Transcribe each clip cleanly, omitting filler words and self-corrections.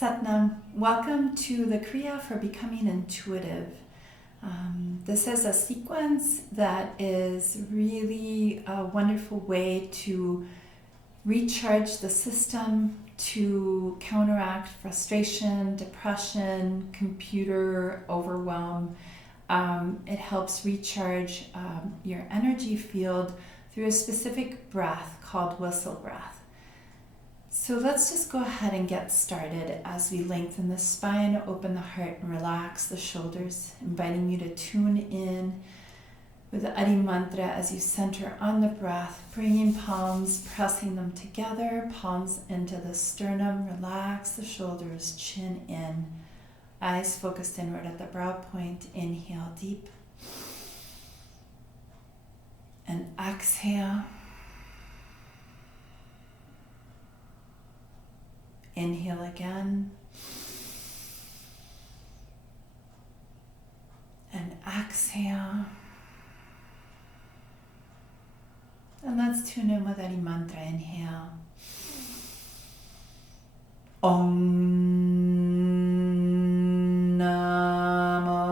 Satnam, welcome to the Kriya for Becoming Intuitive. This is a sequence that is really a wonderful way to recharge the system, to counteract frustration, depression, computer overwhelm. It helps recharge your energy field through a specific breath called whistle breath. So let's just go ahead and get started as we lengthen the spine, open the heart, and relax the shoulders, inviting you to tune in with the Adi mantra as you center on the breath, bringing palms, pressing them together, palms into the sternum, relax the shoulders, chin in, eyes focused inward at the brow point. Inhale deep and exhale. Inhale again and exhale. And let's tune in with Adi mantra. Inhale. Om Namo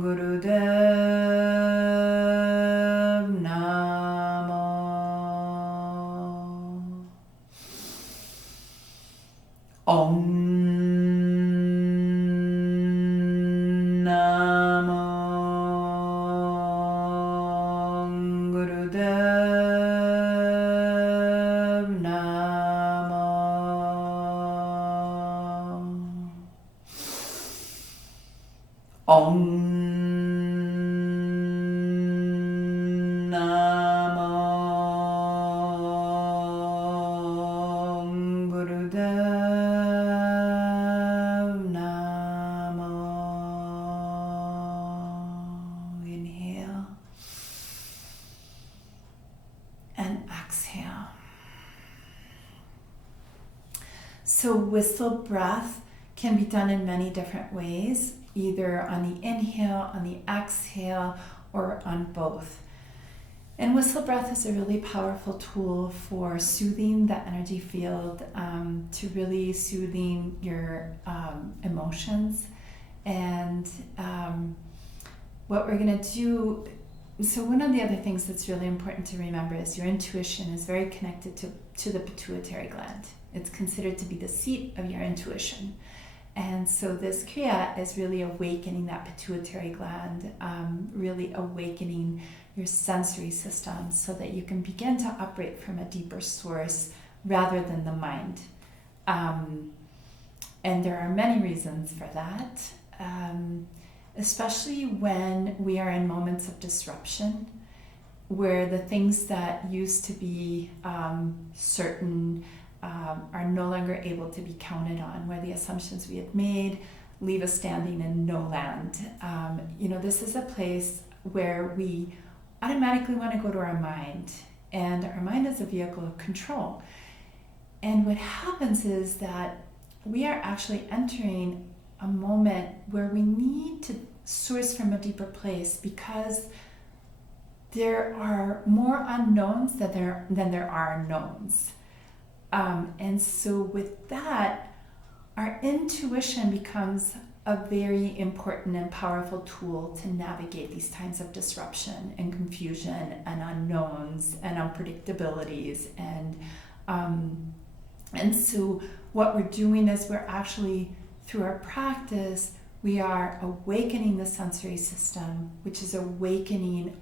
Gurudev Namo. Om Namo Gurudev Namo. Om Namo Gurudev Namo. Inhale and exhale. So whistle breath can be done in many different ways, either on the inhale, on the exhale, or on both. And whistle breath is a really powerful tool for soothing the energy field, to really soothing your emotions. And what we're going to do, so one of the other things that's really important to remember is your intuition is very connected to the pituitary gland. It's considered to be the seat of your intuition. And so this Kriya is really awakening that pituitary gland, really awakening your sensory system so that you can begin to operate from a deeper source rather than the mind. And there are many reasons for that, especially when we are in moments of disruption, where the things that used to be certain are no longer able to be counted on, where the assumptions we had made leave us standing in no land. This is a place where we automatically want to go to our mind, and our mind is a vehicle of control. And what happens is that we are actually entering a moment where we need to source from a deeper place, because there are more unknowns than there are knowns. And so with that, our intuition becomes a very important and powerful tool to navigate these times of disruption and confusion and unknowns and unpredictabilities. And so what we're doing is we're actually, through our practice, we are awakening the sensory system, which is awakening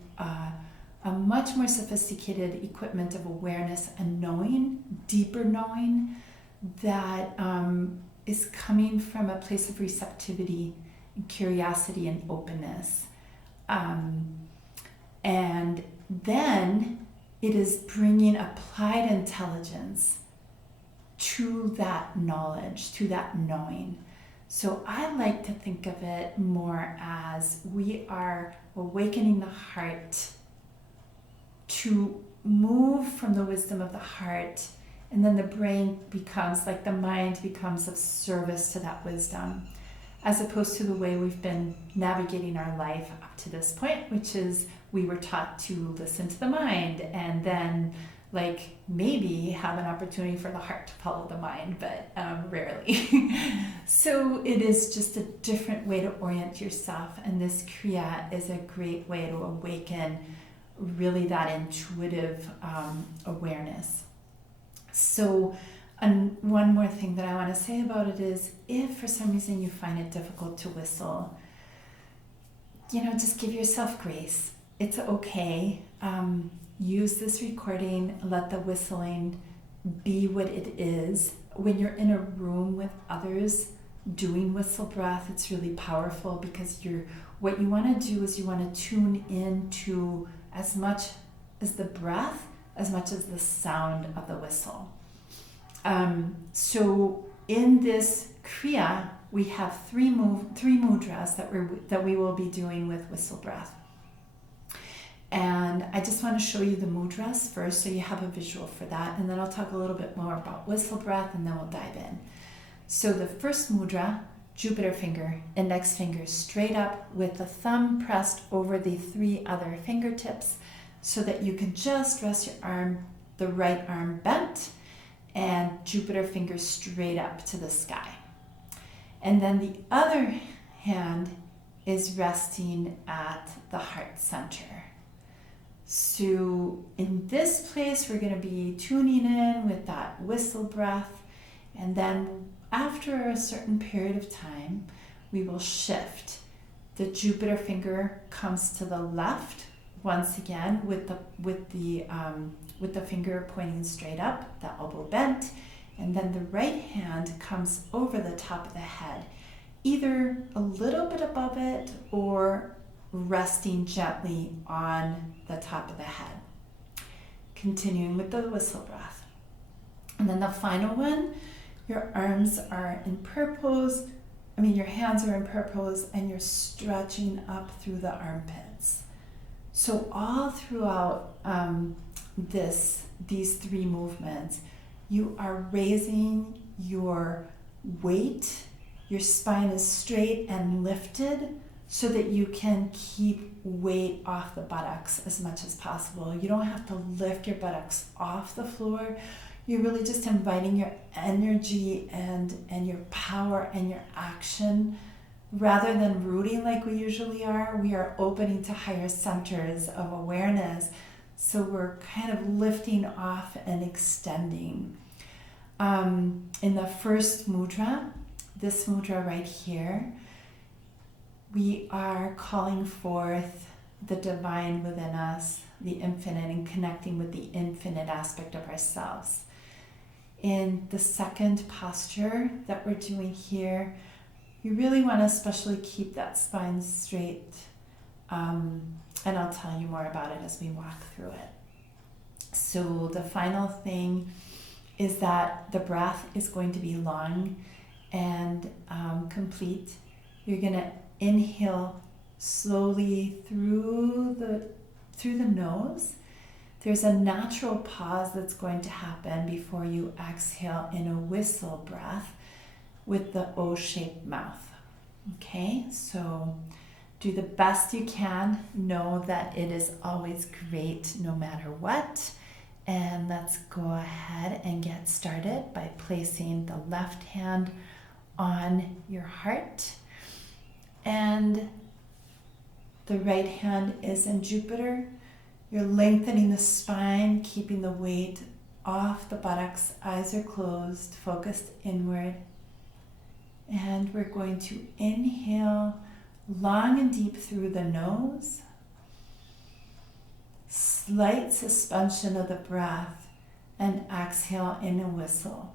a much more sophisticated equipment of awareness and knowing, deeper knowing, that is coming from a place of receptivity, curiosity, and openness. And then it is bringing applied intelligence to that knowledge, to that knowing. So I like to think of it more as we are awakening the heart to move from the wisdom of the heart, and then the brain becomes, like the mind becomes of service to that wisdom, as opposed to the way we've been navigating our life up to this point, which is we were taught to listen to the mind and then Like maybe have an opportunity for the heart to follow the mind, but rarely. So it is just a different way to orient yourself, and this Kriya is a great way to awaken really that intuitive awareness. So one more thing that I want to say about it is, if for some reason you find it difficult to whistle, just give yourself grace. It's okay. Use this recording, let the whistling be what it is. When you're in a room with others doing whistle breath, it's really powerful, because what you want to do is you want to tune into as much as the breath, as much as the sound of the whistle. So in this Kriya, we have three mudras that we will be doing with whistle breath. And I just want to show you the mudras first, so you have a visual for that, and then I'll talk a little bit more about whistle breath, and then we'll dive in. So the first mudra, Jupiter finger, index finger straight up with the thumb pressed over the 3 other fingertips, so that you can just rest your arm, the right arm bent, and Jupiter finger straight up to the sky. And then the other hand is resting at the heart center. So in this place, we're going to be tuning in with that whistle breath. And then after a certain period of time, we will shift. The Jupiter finger comes to the left once again with the finger pointing straight up, the elbow bent. And then the right hand comes over the top of the head, either a little bit above it or resting gently on the top of the head. Continuing with the whistle breath. And then the final one, your arms are in prayer pose. Your hands are in prayer pose, and you're stretching up through the armpits. So all throughout these 3 movements, you are raising your weight. Your spine is straight and lifted, so that you can keep weight off the buttocks as much as possible. You don't have to lift your buttocks off the floor. You're really just inviting your energy and your power and your action. Rather than rooting like we usually are, we are opening to higher centers of awareness. So we're kind of lifting off and extending. In the first mudra, this mudra right here, we are calling forth the divine within us, the infinite, and connecting with the infinite aspect of ourselves. In the second posture that we're doing here, you really want to especially keep that spine straight. And I'll tell you more about it as we walk through it. So the final thing is that the breath is going to be long and complete. You're going to inhale slowly through the nose. There's a natural pause that's going to happen before you exhale in a whistle breath with the O-shaped mouth. Okay, so do the best you can. Know that it is always great no matter what. And let's go ahead and get started by placing the left hand on your heart. And the right hand is in Jupiter. You're lengthening the spine, keeping the weight off the buttocks. Eyes are closed, focused inward. And we're going to inhale long and deep through the nose. Slight suspension of the breath, and exhale in a whistle.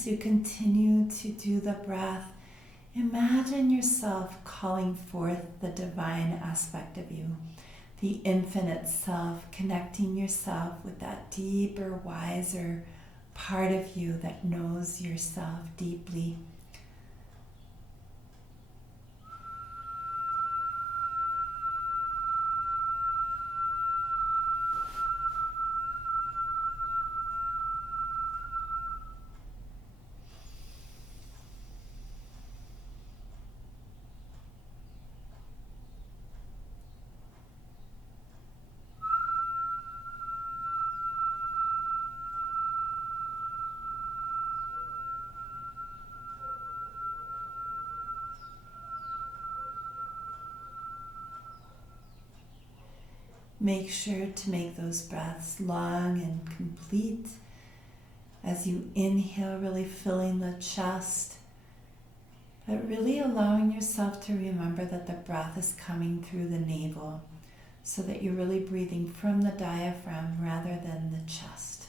As you continue to do the breath, imagine yourself calling forth the divine aspect of you, the infinite self, connecting yourself with that deeper, wiser part of you that knows yourself deeply. Make sure to make those breaths long and complete. As you inhale, really filling the chest, but really allowing yourself to remember that the breath is coming through the navel, so that you're really breathing from the diaphragm rather than the chest.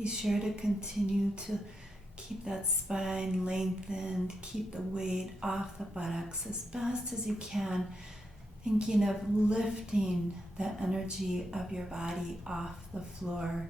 Be sure to continue to keep that spine lengthened, keep the weight off the buttocks as best as you can, thinking of lifting the energy of your body off the floor.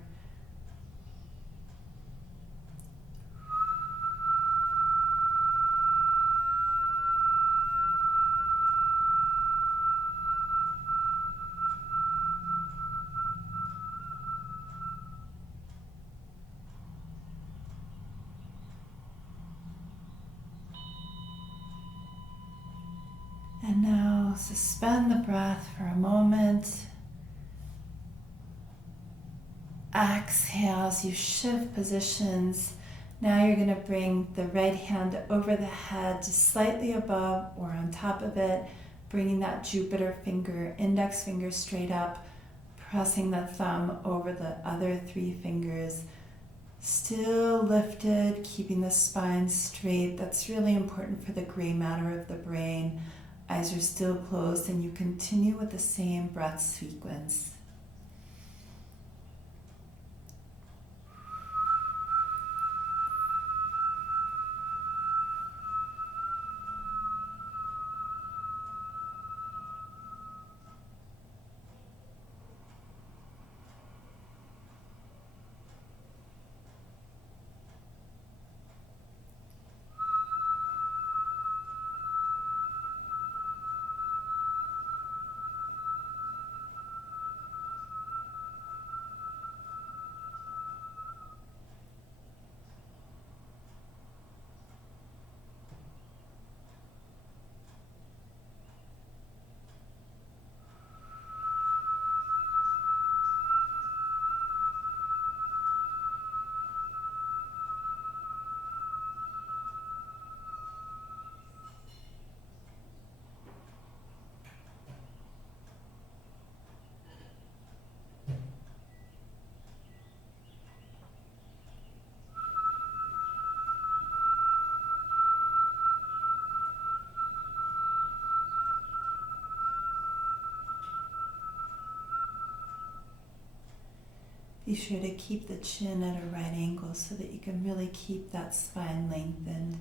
And now suspend the breath for a moment. Exhale as you shift positions. Now you're going to bring the right hand over the head, just slightly above or on top of it, bringing that Jupiter finger, index finger straight up, pressing the thumb over the other three fingers. Still lifted, keeping the spine straight. That's really important for the gray matter of the brain. Eyes are still closed, and you continue with the same breath sequence. Be sure to keep the chin at a right angle so that you can really keep that spine lengthened.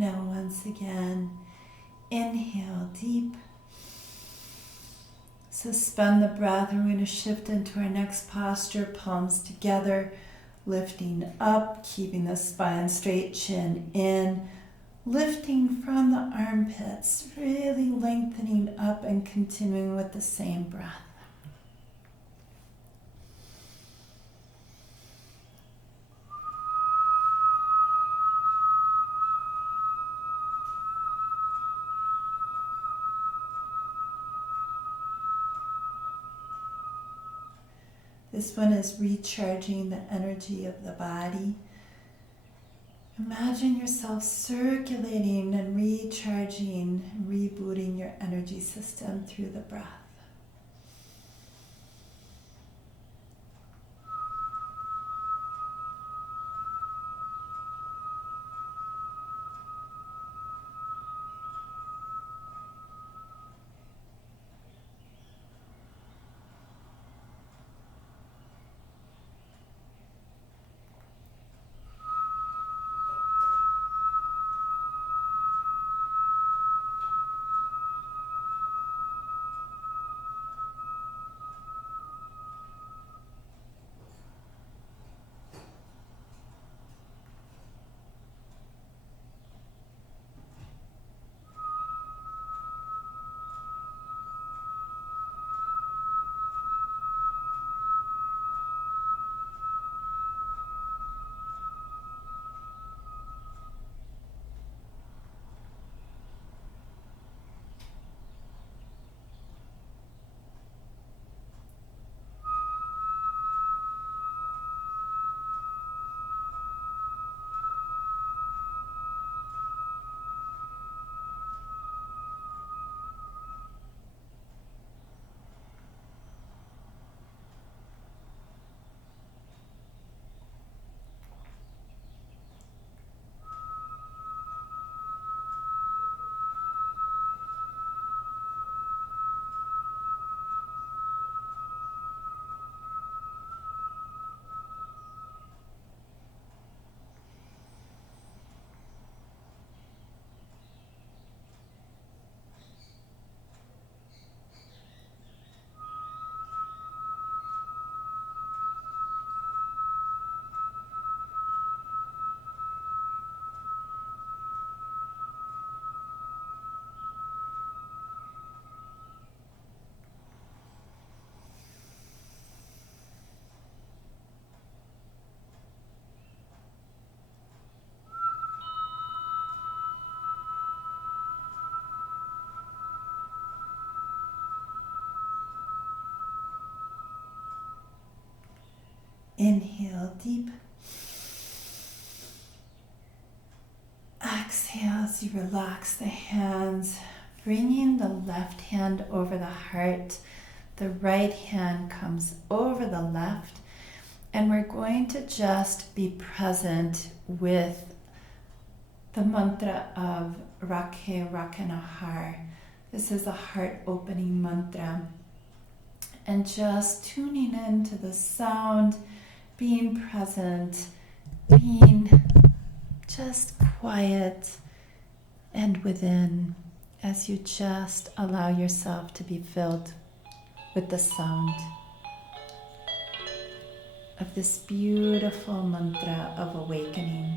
Now once again, inhale deep. Suspend the breath. We're going to shift into our next posture, palms together, lifting up, keeping the spine straight, chin in, lifting from the armpits, really lengthening up and continuing with the same breath. This one is recharging the energy of the body. Imagine yourself circulating and recharging, rebooting your energy system through the breath. Inhale deep. Exhale as you relax the hands, bringing the left hand over the heart. The right hand comes over the left, and we're going to just be present with the mantra of Rakhay Rakhanahaar. This is a heart-opening mantra. And just tuning into the sound, being present, being just quiet and within as you just allow yourself to be filled with the sound of this beautiful mantra of awakening.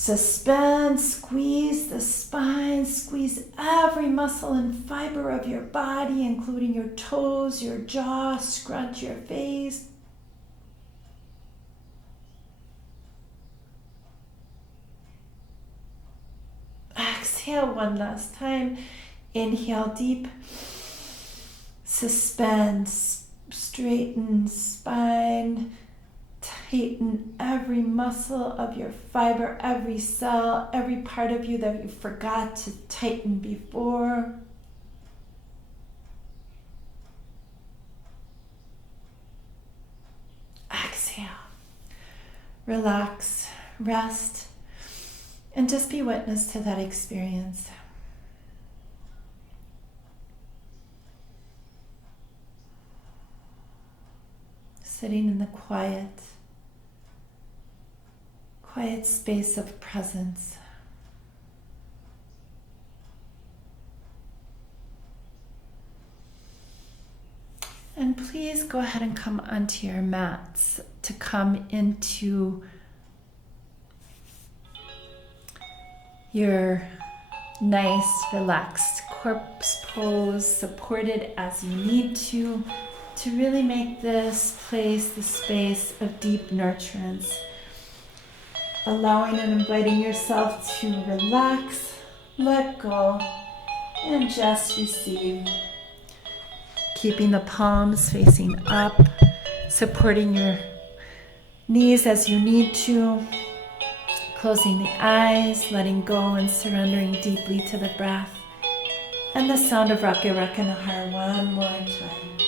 Suspend, squeeze the spine, squeeze every muscle and fiber of your body, including your toes, your jaw, scrunch your face. Exhale one last time. Inhale deep. Suspend, straighten spine. Tighten every muscle of your fiber, every cell, every part of you that you forgot to tighten before. Exhale. Relax, rest, and just be witness to that experience. Sitting in the quiet space of presence. And please go ahead and come onto your mats to come into your nice, relaxed corpse pose, supported as you need to really make this place the space of deep nurturance. Allowing and inviting yourself to relax, let go, and just receive. Keeping the palms facing up, supporting your knees as you need to, closing the eyes, letting go and surrendering deeply to the breath, and the sound of Rakhay Rakhanahaar one more time.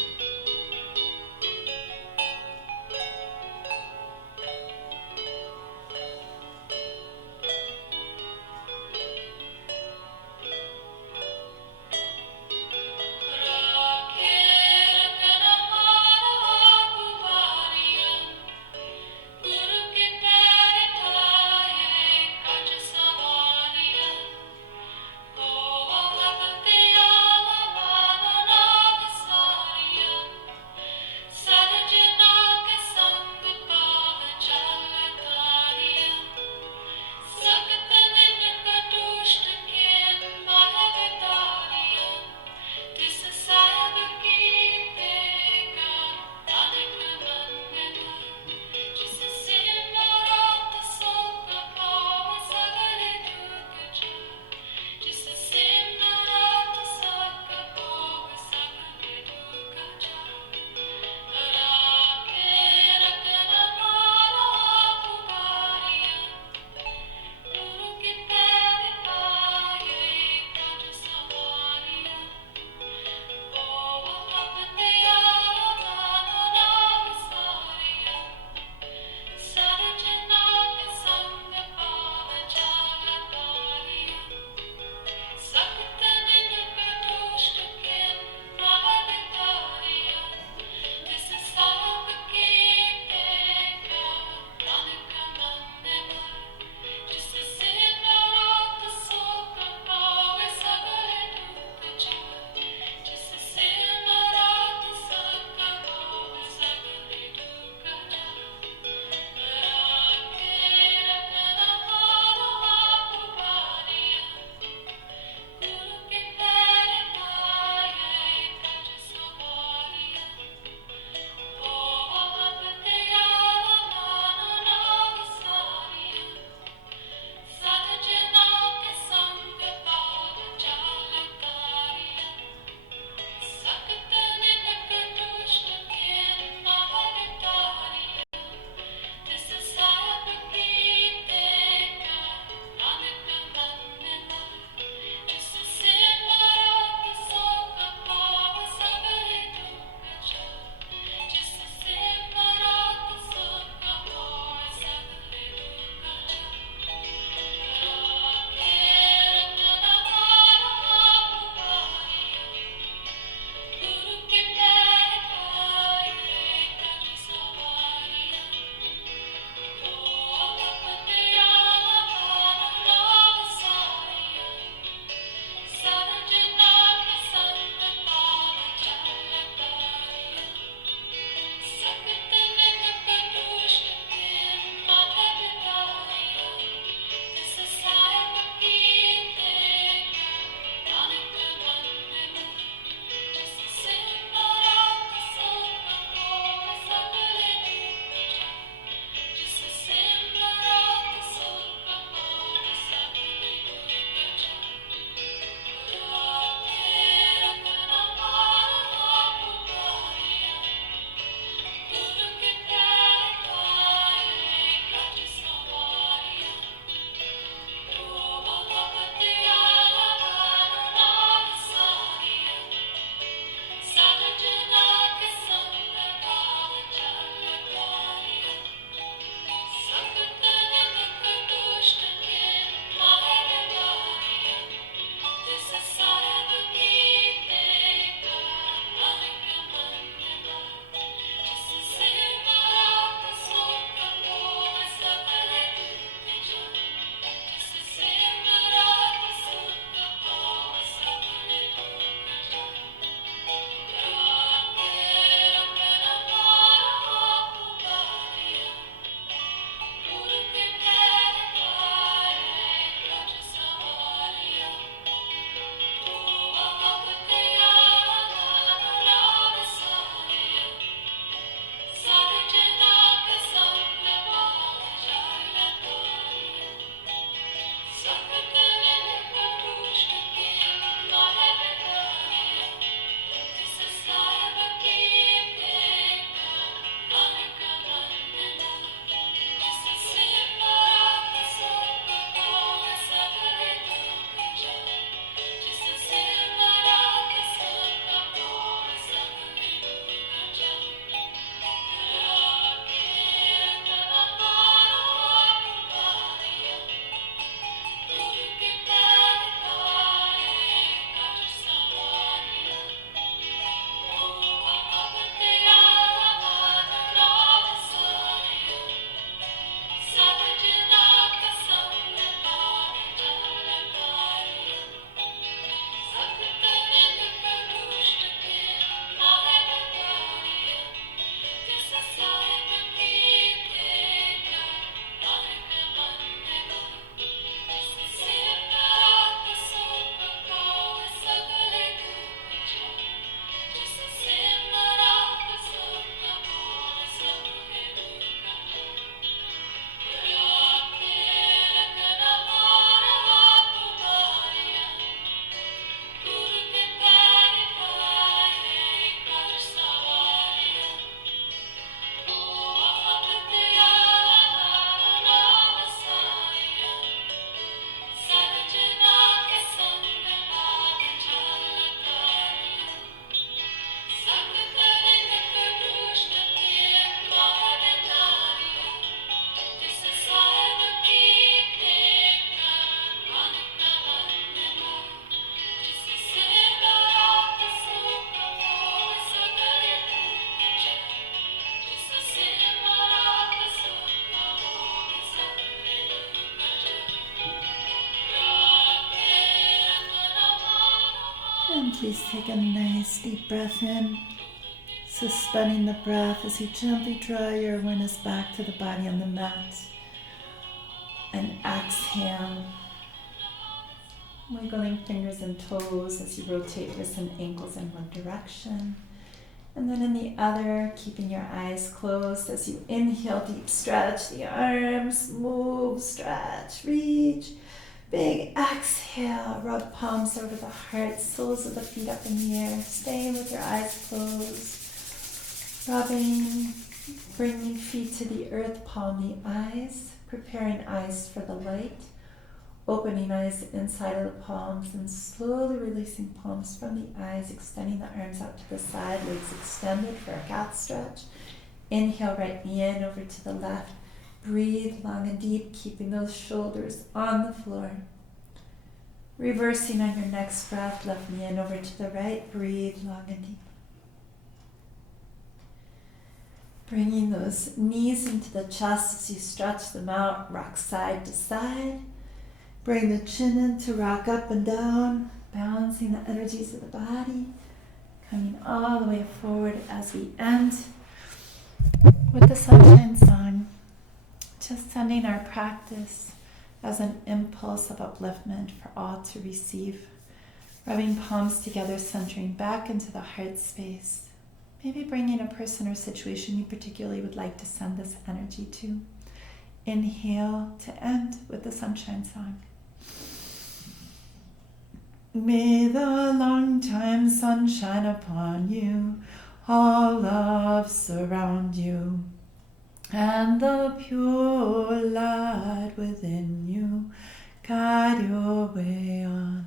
And please take a nice deep breath in, suspending the breath as you gently draw your awareness back to the body on the mat. And exhale, wiggling fingers and toes as you rotate wrists and ankles in one direction. And then in the other, keeping your eyes closed as you inhale, deep stretch the arms, move, stretch, reach. Big exhale, rub palms over the heart, soles of the feet up in the air. Staying with your eyes closed. Rubbing, bringing feet to the earth, palm the eyes. Preparing eyes for the light. Opening eyes inside of the palms and slowly releasing palms from the eyes, extending the arms out to the side, legs extended for a cat stretch. Inhale, right knee in over to the left. Breathe long and deep, keeping those shoulders on the floor. Reversing on your next breath, left knee in over to the right. Breathe long and deep. Bringing those knees into the chest as you stretch them out, rock side to side. Bring the chin in to rock up and down, balancing the energies of the body. Coming all the way forward as we end with the Sunshine Song. Just sending our practice as an impulse of upliftment for all to receive. Rubbing palms together, centering back into the heart space. Maybe bringing a person or situation you particularly would like to send this energy to. Inhale to end with the Sunshine Song. May the long-time sun shine upon you, all love surround you, and the pure light within you guide your way on.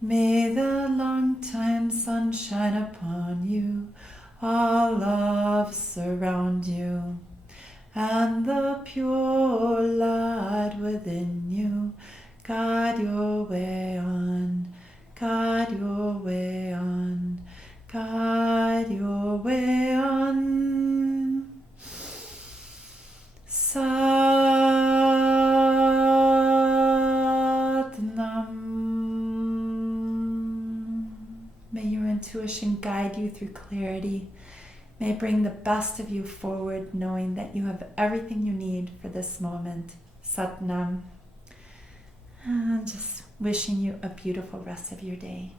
May the long-time sun shine upon you, all love surround you, and the pure light within you guide your way on, guide your way on, guide your way on. Satnam. May your intuition guide you through clarity. May it bring the best of you forward, knowing that you have everything you need for this moment. Satnam. And just wishing you a beautiful rest of your day.